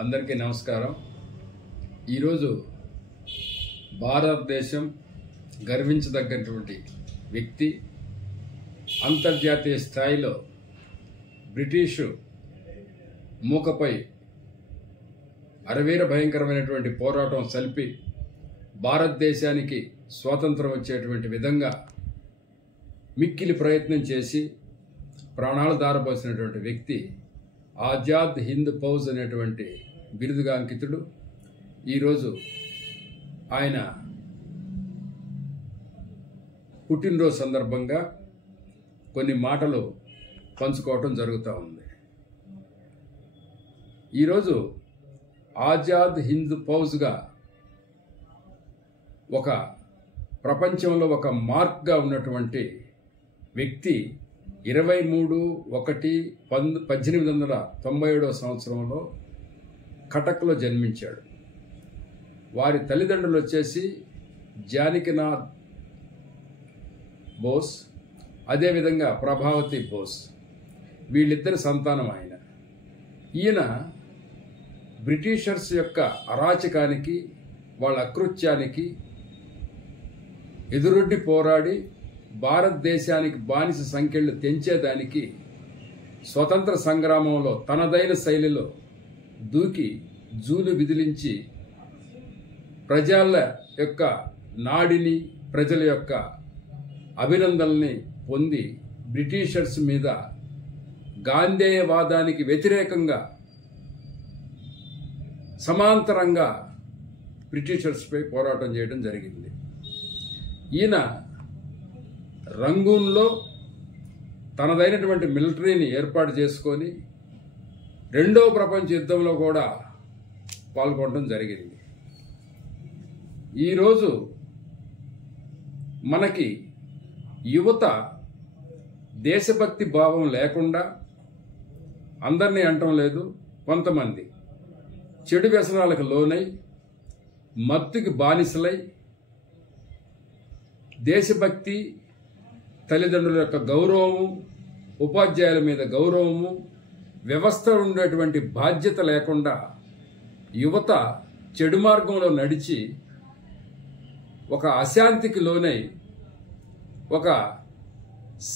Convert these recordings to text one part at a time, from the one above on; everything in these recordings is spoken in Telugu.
అందరికీ నమస్కారం. ఈరోజు భారతదేశం గర్వించదగ్గటువంటి వ్యక్తి, అంతర్జాతీయ స్థాయిలో బ్రిటిషు మూకపై అరవీర భయంకరమైనటువంటి పోరాటం సల్పి భారతదేశానికి స్వాతంత్రం వచ్చేటువంటి విధంగా మిక్కిలి ప్రయత్నం చేసి ప్రాణాలు దారపోసినటువంటి వ్యక్తి ఆజాద్ హింద్ ఫౌజ్ అనేటువంటి బిరుదుగా అంకితుడు. ఈరోజు ఆయన పుట్టినరోజు సందర్భంగా కొన్ని మాటలు పంచుకోవటం జరుగుతూ ఉంది. ఈరోజు ఆజాద్ హింద్ ఫౌజ్గా ఒక ప్రపంచంలో ఒక మార్క్గా ఉన్నటువంటి వ్యక్తి 23/1/1897 సంవత్సరంలో కటక్లో జన్మించాడు. వారి తల్లిదండ్రులు వచ్చేసి జానకినాథ్ బోస్, అదేవిధంగా ప్రభావతి బోస్. వీళ్ళిద్దరి సంతానం ఆయన. ఈయన బ్రిటిషర్స్ యొక్క అరాచకానికి, వాళ్ళ అకృత్యానికి ఎదురొడ్డి పోరాడి భారతదేశానికి బానిస సంఖ్యలు తెంచేదానికి స్వతంత్ర సంగ్రామంలో తనదైన శైలిలో దూకి జూలు విదిలించి ప్రజల యొక్క నాడిని, ప్రజల యొక్క అభినందనల్ని పొంది బ్రిటిషర్స్ మీద గాంధేయవాదానికి వ్యతిరేకంగా సమాంతరంగా బ్రిటిషర్స్పై పోరాటం చేయడం జరిగింది. ఈయన రంగూన్లో తనదైనటువంటి మిలిటరీని ఏర్పాటు చేసుకొని రెండవ ప్రపంచ యుద్ధంలో కూడా పాల్గొనడం జరిగింది. ఈరోజు మనకి యువత దేశభక్తి భావం లేకుండా, అందరినీ అంటం లేదు, కొంతమంది చెడు వ్యసనాలకు లోనై మత్తుకి బానిసలై దేశభక్తి, తల్లిదండ్రుల యొక్క గౌరవము, ఉపాధ్యాయుల మీద గౌరవము, వ్యవస్థ ఉండేటువంటి బాధ్యత లేకుండా యువత చెడు మార్గంలో నడిచి ఒక అశాంతికి లోనై ఒక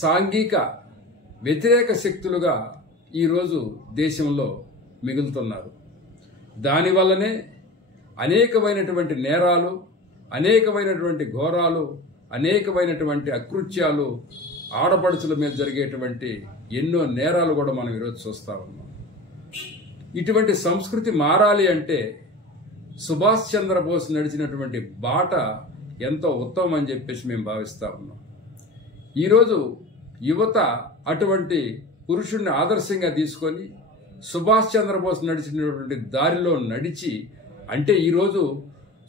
సాంఘిక వ్యతిరేక శక్తులుగా ఈరోజు దేశంలో మిగులుతున్నారు. దానివల్లనే అనేకమైనటువంటి నేరాలు, అనేకమైనటువంటి ఘోరాలు, అనేకమైనటువంటి అకృత్యాలు, ఆడపడుచుల మీద జరిగేటువంటి ఎన్నో నేరాలు కూడా మనం ఈరోజు చూస్తూ ఉన్నాం. ఇటువంటి సంస్కృతి మారాలి అంటే సుభాష్ చంద్రబోస్ నడిచినటువంటి బాట ఎంతో ఉత్తమం అని చెప్పేసి మేము భావిస్తూ ఉన్నాం. ఈరోజు యువత అటువంటి పురుషుణ్ణి ఆదర్శంగా తీసుకొని సుభాష్ చంద్రబోస్ నడిచినటువంటి దారిలో నడిచి, అంటే ఈరోజు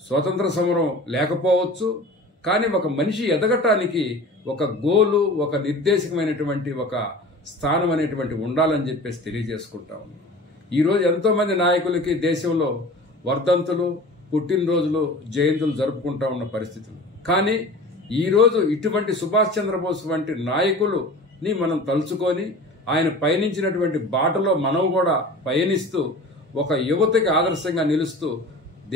స్వతంత్ర సమరం లేకపోవచ్చు, కానీ ఒక మనిషి ఎదగటానికి ఒక గోలు, ఒక నిర్దేశకమైనటువంటి ఒక స్థానం అనేటువంటి ఉండాలని చెప్పేసి తెలియజేసుకుంటా ఉన్నాం. ఈరోజు ఎంతోమంది నాయకులకి దేశంలో వర్ధంతులు, పుట్టినరోజులు, జయంతులు జరుపుకుంటా ఉన్న పరిస్థితులు. కానీ ఈరోజు ఇటువంటి సుభాష్ చంద్రబోస్ వంటి నాయకులని మనం తలుచుకొని ఆయన పయనించినటువంటి బాటలో మనం కూడా పయనిస్తూ ఒక యువతకి ఆదర్శంగా నిలుస్తూ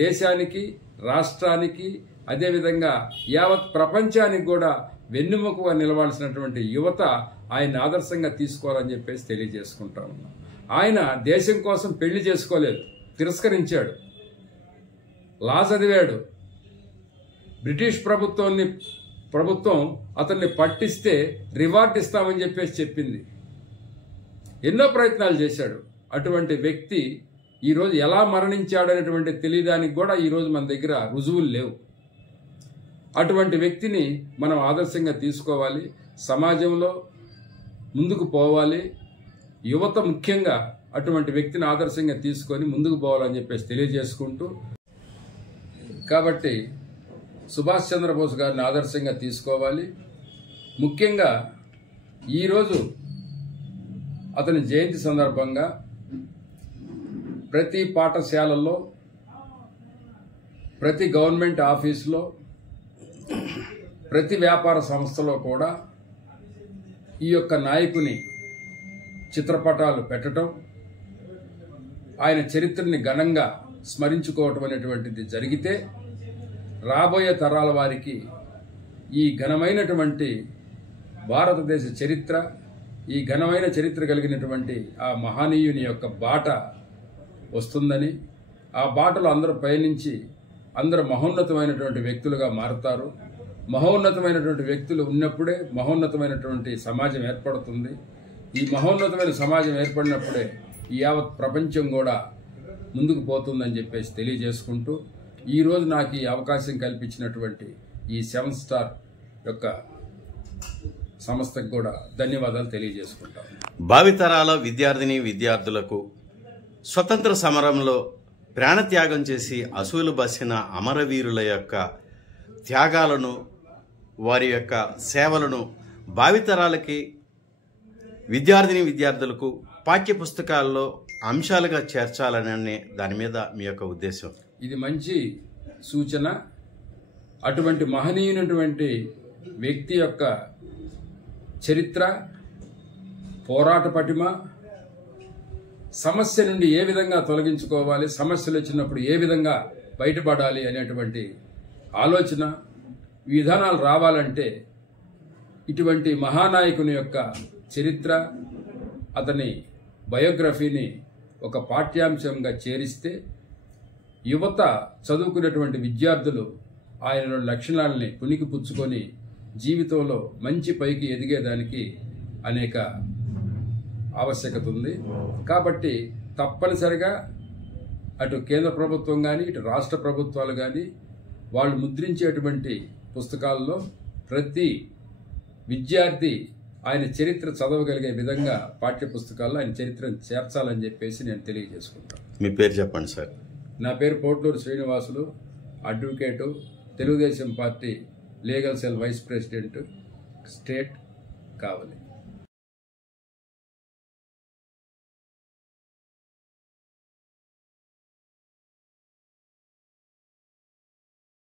దేశానికి, రాష్ట్రానికి, అదేవిధంగా యావత్ ప్రపంచానికి కూడా వెన్నెముకగా నిలవాల్సినటువంటి యువత ఆయన ఆదర్శంగా తీసుకోవాలని చెప్పేసి తెలియజేసుకుంటా ఉన్నాం. ఆయన దేశం కోసం పెళ్లి చేసుకోలేదు, తిరస్కరించాడు. లా చదివాడు. బ్రిటిష్ ప్రభుత్వం అతన్ని పట్టిస్తే రివార్డ్ ఇస్తామని చెప్పేసి చెప్పింది. ఎన్నో ప్రయత్నాలు చేశాడు. అటువంటి వ్యక్తి ఈరోజు ఎలా మరణించాడు అనేటువంటి తెలియడానికి కూడా ఈరోజు మన దగ్గర రుజువులు లేవు. అటువంటి వ్యక్తిని మనం ఆదర్శంగా తీసుకోవాలి, సమాజంలో ముందుకు పోవాలి. యువత ముఖ్యంగా అటువంటి వ్యక్తిని ఆదర్శంగా తీసుకొని ముందుకు పోవాలని చెప్పేసి తెలియజేసుకుంటూ, కాబట్టి సుభాష్ చంద్రబోస్ గారిని ఆదర్శంగా తీసుకోవాలి. ముఖ్యంగా ఈరోజు అతని జయంతి సందర్భంగా ప్రతి పాఠశాలల్లో, ప్రతి గవర్నమెంట్ ఆఫీసులో, ప్రతి వ్యాపార సంస్థలో కూడా ఈ యొక్క నాయకుని చిత్రపటాలు పెట్టడం, ఆయన చరిత్రని ఘనంగా స్మరించుకోవటం అనేటువంటిది జరిగితే రాబోయే తరాల వారికి ఈ ఘనమైనటువంటి భారతదేశ చరిత్ర, ఈ ఘనమైన చరిత్ర కలిగినటువంటి ఆ మహనీయుని యొక్క బాట వస్తుందని, ఆ బాటలో అందరూ పయనించి అందరూ మహోన్నతమైనటువంటి వ్యక్తులుగా మారుతారు. మహోన్నతమైనటువంటి వ్యక్తులు ఉన్నప్పుడే మహోన్నతమైనటువంటి సమాజం ఏర్పడుతుంది. ఈ మహోన్నతమైన సమాజం ఏర్పడినప్పుడే ఈ యావత్ ప్రపంచం కూడా ముందుకు పోతుందని చెప్పేసి తెలియజేసుకుంటూ, ఈరోజు నాకు ఈ అవకాశం కల్పించినటువంటి ఈ 7 స్టార్ యొక్క సంస్థకు కూడా ధన్యవాదాలు తెలియజేసుకుంటాను. భావితరాల విద్యార్థిని విద్యార్థులకు స్వతంత్ర సమరంలో ప్రాణత్యాగం చేసి అసూలు బసిన అమరవీరుల యొక్క త్యాగాలను, వారి యొక్క సేవలను భావితరాలకి విద్యార్థిని విద్యార్థులకు పాఠ్య పుస్తకాల్లో అంశాలుగా చేర్చాలని దాని మీద మీ యొక్క ఉద్దేశం? ఇది మంచి సూచన. అటువంటి మహనీయునటువంటి వ్యక్తి యొక్క చరిత్ర, పోరాట పటిమ, సమస్య నుండి ఏ విధంగా తొలగించుకోవాలి, సమస్యలు వచ్చినప్పుడు ఏ విధంగా బయటపడాలి అనేటువంటి ఆలోచన, విధానాలు రావాలంటే ఇటువంటి మహానాయకుని యొక్క చరిత్ర, అతని బయోగ్రఫీని ఒక పాఠ్యాంశంగా చేరిస్తే యువత, చదువుకునేటువంటి విద్యార్థులు ఆయన లక్షణాలని పుణికిపుచ్చుకొని జీవితంలో మంచి పైకి ఎదిగేదానికి అనేక ఆవశ్యకత ఉంది. కాబట్టి తప్పనిసరిగా అటు కేంద్ర ప్రభుత్వం కానీ ఇటు రాష్ట్ర ప్రభుత్వాలు కానీ వాళ్ళు ముద్రించేటువంటి పుస్తకాల్లో ప్రతి విద్యార్థి ఆయన చరిత్ర చదవగలిగే విధంగా పాఠ్య పుస్తకాల్లో ఆయన చరిత్రను చేర్చాలని చెప్పేసి నేను తెలియజేసుకుంటాను. మీ పేరు చెప్పండి సార్. నా పేరు Potluru Srinivasulu, advocate, Telugu Desam party legal cell vice president, state కావలి.